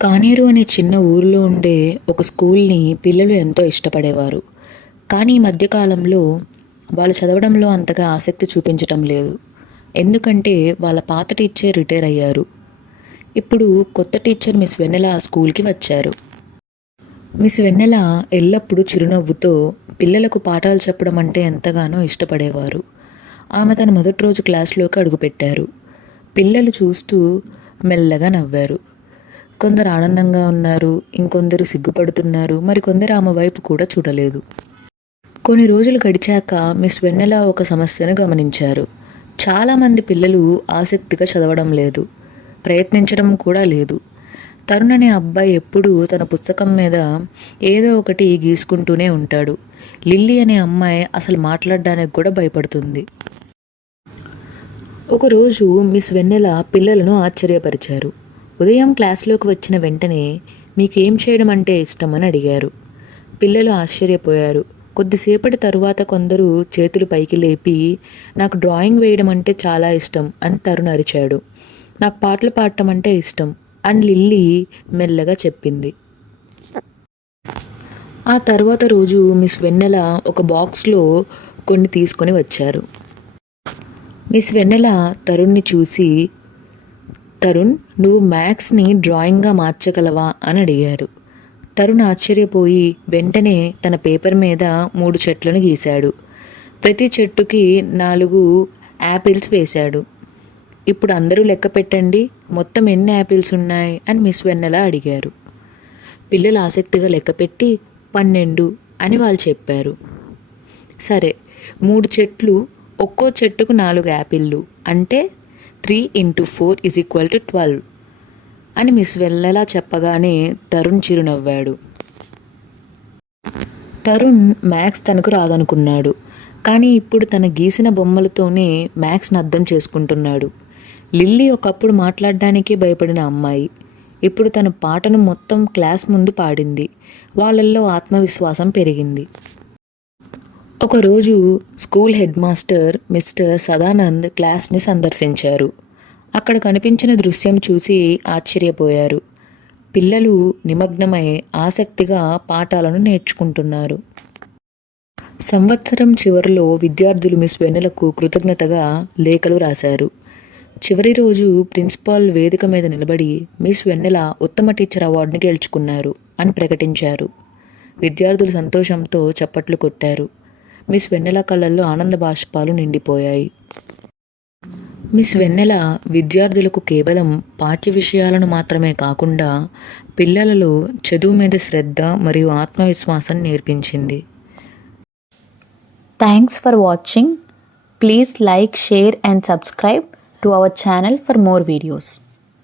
కానేరు అనే చిన్న ఊరిలో ఉండే ఒక స్కూల్ని పిల్లలు ఎంతో ఇష్టపడేవారు. కానీ ఈ మధ్యకాలంలో వాళ్ళు చదవడంలో అంతగా ఆసక్తి చూపించటం లేదు. ఎందుకంటే వాళ్ళ పాత టీచర్ రిటైర్ అయ్యారు. ఇప్పుడు కొత్త టీచర్ మిస్ వెన్నెల ఆ స్కూల్కి వచ్చారు. మిస్ వెన్నెల ఎల్లప్పుడూ చిరునవ్వుతో పిల్లలకు పాఠాలు చెప్పడం అంటే ఎంతగానో ఇష్టపడేవారు. ఆమె తన మొదటి రోజు క్లాస్లోకి అడుగుపెట్టారు. పిల్లలు చూస్తూ మెల్లగా నవ్వారు. కొందరు ఆనందంగా ఉన్నారు, ఇంకొందరు సిగ్గుపడుతున్నారు, మరికొందరు ఆమె వైపు కూడా చూడలేదు. కొన్ని రోజులు గడిచాక మిస్ వెన్నెల ఒక సమస్యను గమనించారు. చాలామంది పిల్లలు ఆసక్తిగా చదవడం లేదు, ప్రయత్నించడం కూడా లేదు. తరుణ్ అనే అబ్బాయి ఎప్పుడూ తన పుస్తకం మీద ఏదో ఒకటి గీసుకుంటూనే ఉంటాడు. లిల్లీ అనే అమ్మాయి అసలు మాట్లాడడానికి కూడా భయపడుతుంది. ఒకరోజు మిస్ వెన్నెల పిల్లలను ఆశ్చర్యపరిచారు. ఉదయం క్లాస్లోకి వచ్చిన వెంటనే మీకు ఏం చేయడం అంటే ఇష్టమని అడిగారు. పిల్లలు ఆశ్చర్యపోయారు. కొద్దిసేపటి తరువాత కొందరు చేతులు పైకి లేపి నాకు డ్రాయింగ్ వేయడం అంటే చాలా ఇష్టం అని తరుణ్ అరిచాడు. నాకు పాటలు పాడటం అంటే ఇష్టం అని లిల్లీ మెల్లగా చెప్పింది. ఆ తర్వాత రోజు మిస్ వెన్నెల ఒక బాక్స్లో కొన్ని తీసుకొని వచ్చారు. మిస్ వెన్నెల తరుణ్ని చూసి, తరుణ్, నువ్వు మ్యాథ్స్ని డ్రాయింగ్గా మార్చగలవా అని అడిగారు. తరుణ్ ఆశ్చర్యపోయి వెంటనే తన పేపర్ మీద 3 చెట్లను గీశాడు. ప్రతి చెట్టుకి 4 యాపిల్స్ వేశాడు. ఇప్పుడు అందరూ లెక్క పెట్టండి, మొత్తం ఎన్ని యాపిల్స్ ఉన్నాయి అని మిస్ వెన్నెల అడిగారు. పిల్లలు ఆసక్తిగా లెక్కపెట్టి 12 అని వాళ్ళు చెప్పారు. సరే, 3 చెట్లు, ఒక్కో చెట్టుకు 4 యాపిళ్ళు అంటే 3 × 4 = 12 అని మిస్ వెన్నెల చెప్పగానే తరుణ్ చిరునవ్వాడు. తరుణ్ మ్యాథ్స్ తనకు రాదనుకున్నాడు. కానీ ఇప్పుడు తన గీసిన బొమ్మలతోనే మ్యాథ్స్ని అర్థం చేసుకుంటున్నాడు. లిల్లీ ఒకప్పుడు మాట్లాడడానికే భయపడిన అమ్మాయి ఇప్పుడు తన పాటను మొత్తం క్లాస్ ముందు పాడింది. వాళ్ళల్లో ఆత్మవిశ్వాసం పెరిగింది. ఒకరోజు school headmaster mister Sadanand క్లాస్ని సందర్శించారు. అక్కడ కనిపించిన దృశ్యం చూసి ఆశ్చర్యపోయారు. పిల్లలు నిమగ్నమై ఆసక్తిగా పాఠాలను నేర్చుకుంటున్నారు. సంవత్సరం చివరిలో విద్యార్థులు మిస్ వెన్నెలకు కృతజ్ఞతగా లేఖలు రాశారు. చివరి రోజు ప్రిన్సిపాల్ వేదిక మీద నిలబడి మిస్ వెన్నెల ఉత్తమ టీచర్ అవార్డుని గెలుచుకున్నారు అని ప్రకటించారు. విద్యార్థులు సంతోషంతో చప్పట్లు కొట్టారు. మిస్ వెన్నెల కళ్ళల్లో ఆనంద బాష్పాలు నిండిపోయాయి. మిస్ వెన్నెల విద్యార్థులకు కేవలం పాఠ్య విషయాలను మాత్రమే కాకుండా పిల్లలలో చదువు మీద శ్రద్ధ మరియు ఆత్మవిశ్వాసం నేర్పించింది. Thanks for watching. Please like, share and subscribe to our channel for more videos.